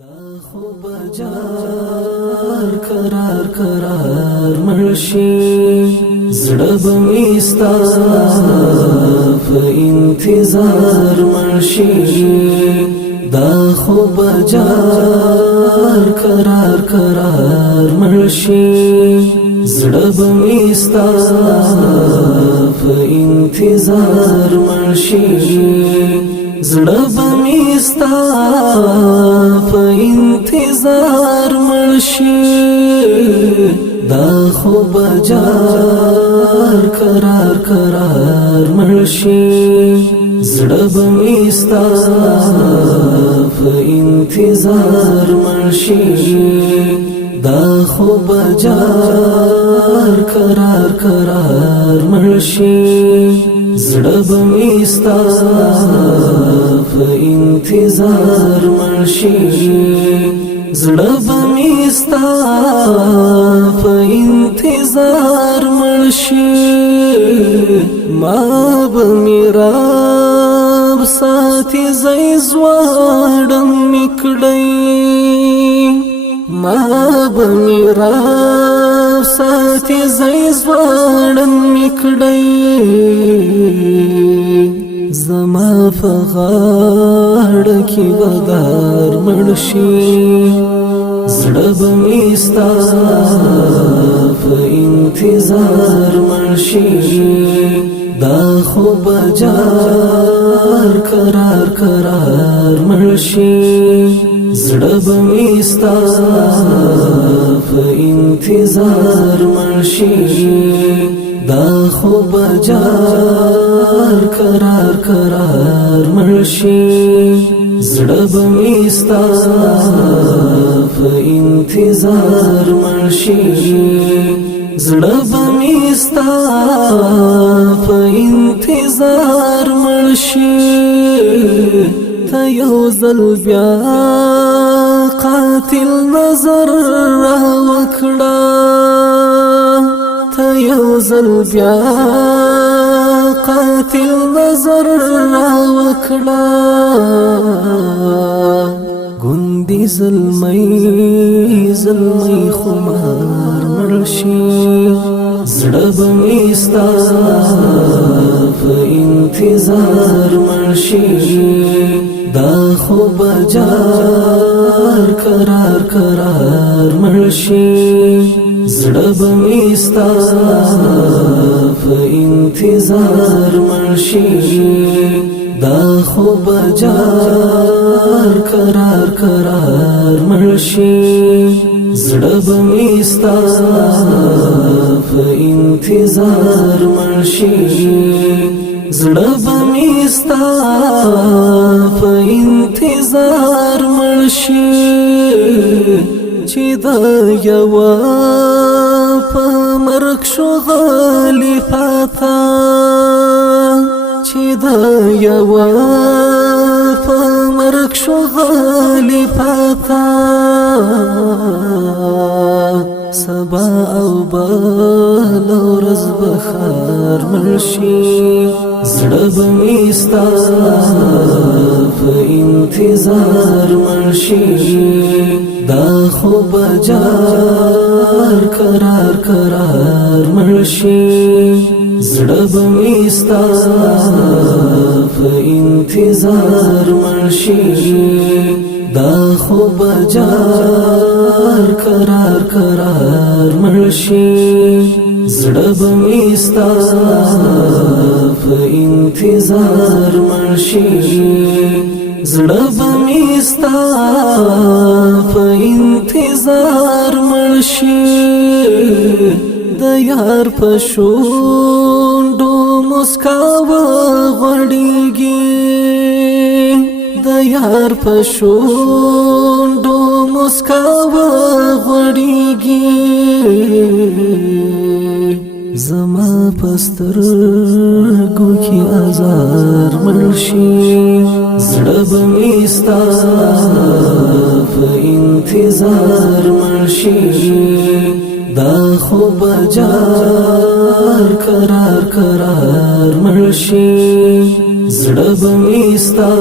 دا خو بجار قرار قرار مرشي زړه به مې ستا په انتظار مرشي دا خو بجار قرار قرار مرشي زړه به مې ستا په انتظار مرشي زړه به مې ستا په انتظار مرشي دا خو بجار قرار قرار مرشي زړه به مې ستا په انتظار مرشي دا خو بجار قرار قرار مرشي زړه به مې ستا په انتظار مرشي زړه به مې ستا په انتظار مرشي ما به مې رب ساتي زې زواړم میکړی ما به مې رب ساتي زې زواړم میکړی زما په غاړه کې ودار مرشي زړه به مې ستا په انتظار مرشي دا خو بجار قرار قرار مرشي زړه به مې ستا په انتظار مرشي دا خو بجار قرار قرار مرشي زړه به مې ستا په انتظار مرشي زړه به مې ستا په انتظار مرشي ته یو ځل بیا قاتل نظر را وکړه ته یو ځل بیا قاتل نظر را وکړه ګوندې زلمی خمار مرشي زړه به مې ستا په انتظار مرشي دا خو بجار قرار قرار مرشي زړه به مې ستا په انتظار مرشي دا خو بجار قرار قرار مرشي زړه به مې ستا په انتظار مرشي زړه به مې ستا په انتظار مرشي چې دا یوه په مرګ شو غالي پاته چې دا یوه په مرګ شو غالي پاته سبا او بل ورځ بخار مرشي زړه به مې ستا په انتظار مرشي دا خو بجار قرار قرار مرشي زړه به مې ستا په انتظار مرشي دا خو بجار قرار قرار مرشي زړه به مې ستا په انتظار مرشي زړه به مې ستا په انتظار مرشي د یار په شونډو مسکا وغړېږي د یار په شونډو مسکا وغړېږي زما په سترګو کې ازار مرشي زړه به مې ستا په انتظار مرشي دا خو بجار قرار قرار مرشي زړه به مې ستا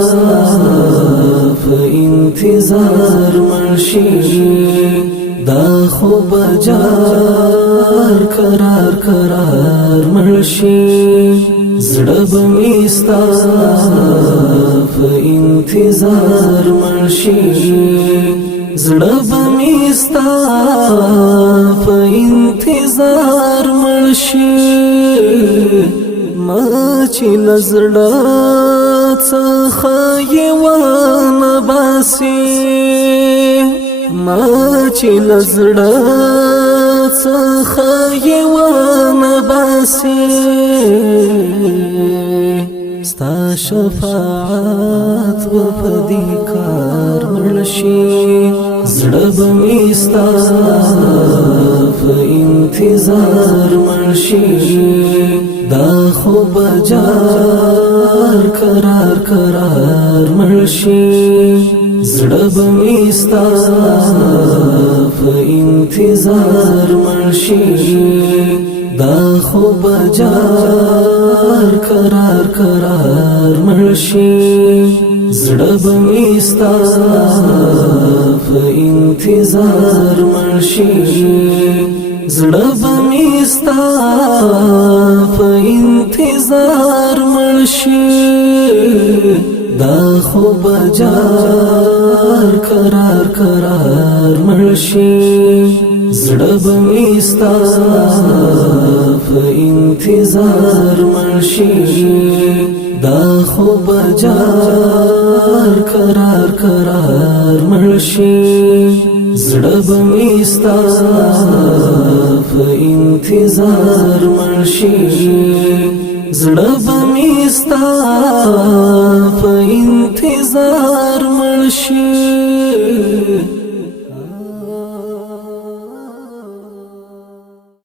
په انتظار مرشي دا خو بجار قرار قرار مرشي زړه به مې ستا په انتظار مرشي زړه به مې ستا په انتظار مرشي ما چې لزړه څخه یې ونه باسي ما چې لزړه څخه یې ونه باسي ستا شفاعت و په دې کار مرشي زړه به مې ستا په انتظار مرشي دا خو بجار قرار قرار مرشي زړه به مې ستا په انتظار مرشي دا خو بجار قرار قرار مرشي زړه به مې ستا په انتظار مرشي زړه به مې ستا په انتظار مرشي دا خو بجار قرار قرار مرشي زړه به مې ستا په انتظار مرشي دا خو بجار قرار قرار مرشي زړه به مې ستا په انتظار مرشي زړه به مې ستا په انتظار مرشي